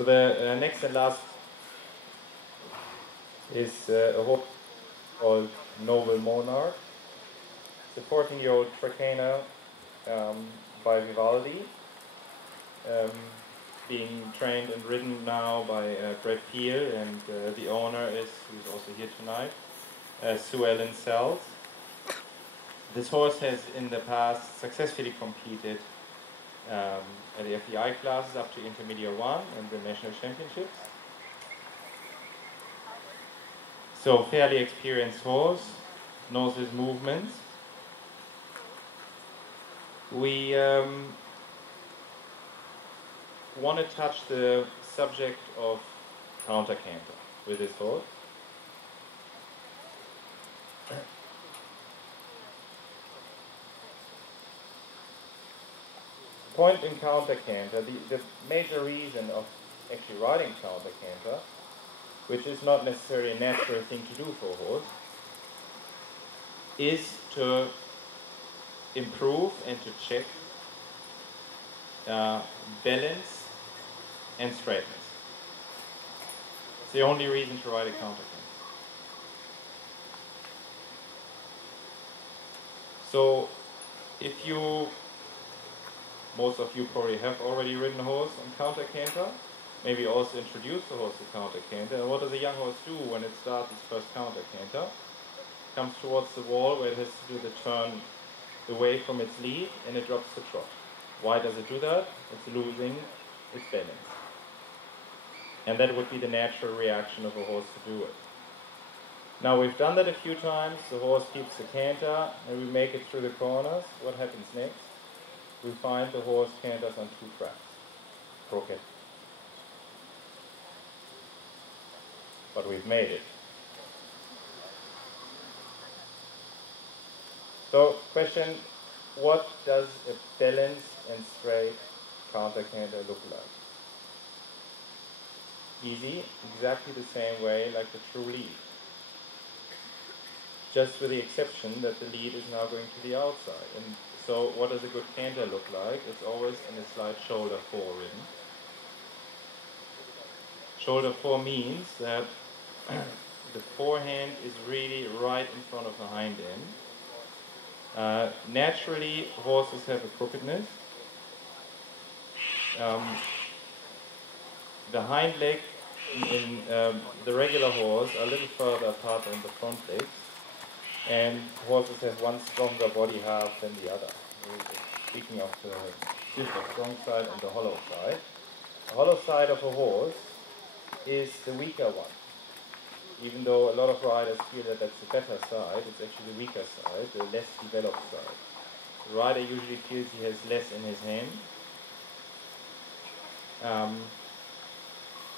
So the next and last is a horse called Noble Monarch, it's a 14-year-old Trakehner by Vivaldi, being trained and ridden now by Brett, and the owner is, who's also here tonight, Sue Ellen Sells. This horse has in the past successfully competed at the FEI classes up to Intermediate 1 and the national championships. So fairly experienced horse, knows his movements. We want to touch the subject of counter canter with this horse. Point in counter canter, the major reason of actually riding counter canter, which is not necessarily a natural thing to do for a horse, is to improve and to check balance and straightness. It's the only reason to ride a counter canter. So if you, most of you probably have already ridden a horse on counter canter, maybe also introduce the horse to counter canter. And what does a young horse do when it starts its first counter canter? Comes towards the wall where it has to do the turn away from its lead and it drops the trot. Why does it do that? It's losing its balance. And that would be the natural reaction of a horse to do it. Now we've done that a few times, the horse keeps the canter and we make it through the corners. What happens next? We find the horse canters on 2 tracks. Croquet. But we've made it. So, question, what does a balanced and straight counter canter look like? Easy, exactly the same way like the true lead. Just with the exception that the lead is now going to the outside. And so what does a good canter look like? It's always in a slight shoulder 4 ridden. Shoulder 4 means that the forehand is really right in front of the hind end. Naturally, horses have a crookedness. The hind leg in the regular horse are a little further apart than the front legs, and horses have one stronger body half than the other. Speaking of the strong side and the hollow side, the hollow side of a horse is the weaker one. Even though a lot of riders feel that that's the better side, it's actually the weaker side, the less developed side. The rider usually feels he has less in his hand.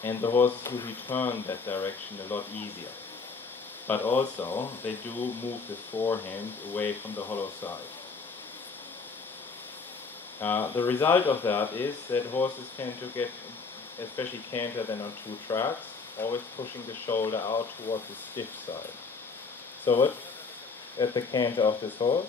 And the horses usually turn that direction a lot easier. But also, they do move the forehand away from the hollow side. The result of that is that horses tend to get, especially canter then on 2 tracks, always pushing the shoulder out towards the stiff side. So look at the canter of this horse.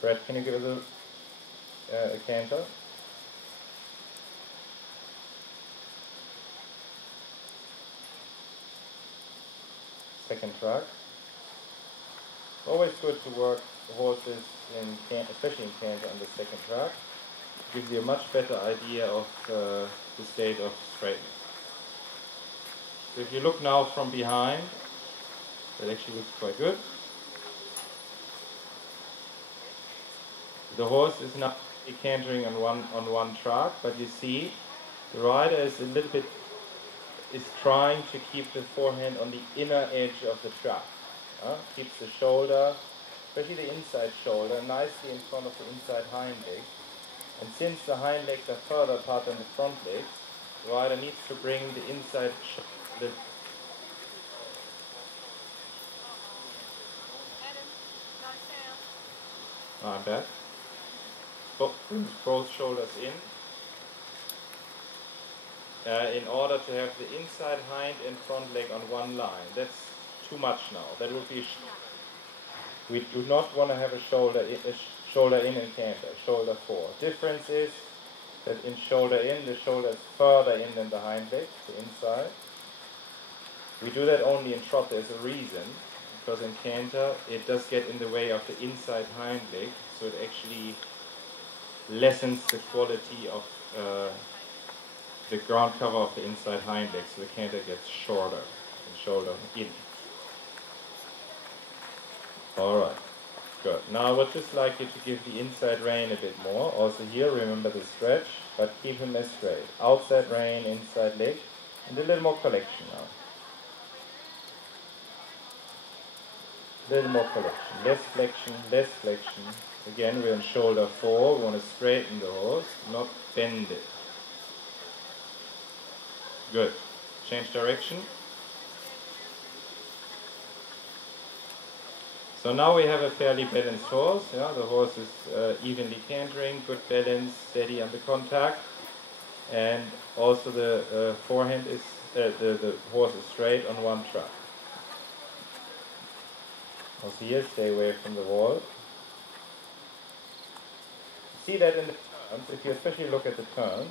Brett, can you give us a canter? Second track. Always good to work horses, especially in canter on the second track. It gives you a much better idea of the state of straightness. So if you look now from behind, that actually looks quite good. The horse is now cantering on one track, but you see the rider is a little bit trying to keep the forehand on the inner edge of the track. Keeps the shoulder, especially the inside shoulder, nicely in front of the inside hind leg. And since the hind legs are further apart than the front legs, the rider needs to bring the inside shoulder. I'm back. Both shoulders in order to have the inside hind and front leg on one line. That's too much now. That would be. We do not want to have a shoulder in and canter, shoulder 4. Difference is that in shoulder in, the shoulder is further in than the hind leg, the inside. We do that only in trot. There's a reason, because in canter it does get in the way of the inside hind leg, so it actually lessens the quality of the ground cover of the inside hind leg, so the canter gets shorter and shoulder in. Alright, good. Now I would just like you to give the inside rein a bit more. Also here, remember the stretch, but keep him as straight. Outside rein, inside leg, and a little more collection now. Little more collection, less flexion, less flexion. Again, we're on shoulder 4, we want to straighten the horse, not bend it. Good. Change direction. So now we have a fairly balanced horse. Yeah? The horse is evenly cantering, good balance, steady under contact, and also the forehand is the horse is straight on one track. Also here, stay away from the wall. See that in the turns, if you especially look at the turns,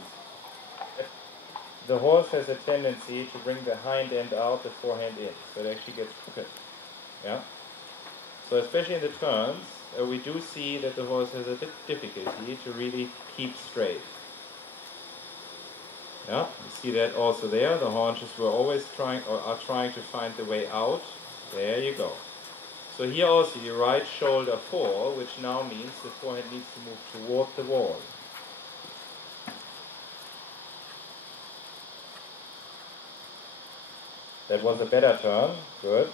the horse has a tendency to bring the hind end out, the forehand in, so it actually gets crooked. Yeah? So especially in the turns, we do see that the horse has a bit difficulty to really keep straight. Yeah, you see that also there. The haunches were always trying, or are trying to find the way out. There you go. So here also you right shoulder 4, which now means the forehand needs to move toward the wall. That was a better turn, good.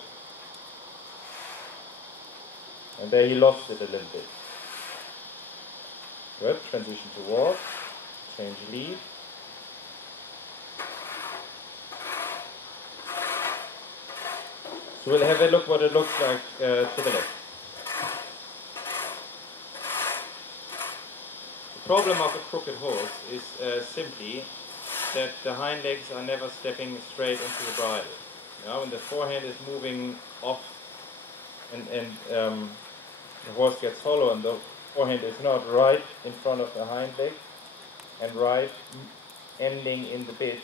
And there he lost it a little bit. Good, transition to walk, change lead. So we'll have a look what it looks like to the left. The problem of a crooked horse is simply that the hind legs are never stepping straight into the bridle. Now, when the forehand is moving off and the horse gets hollow and the forehand is not right in front of the hind leg and right ending in the bit,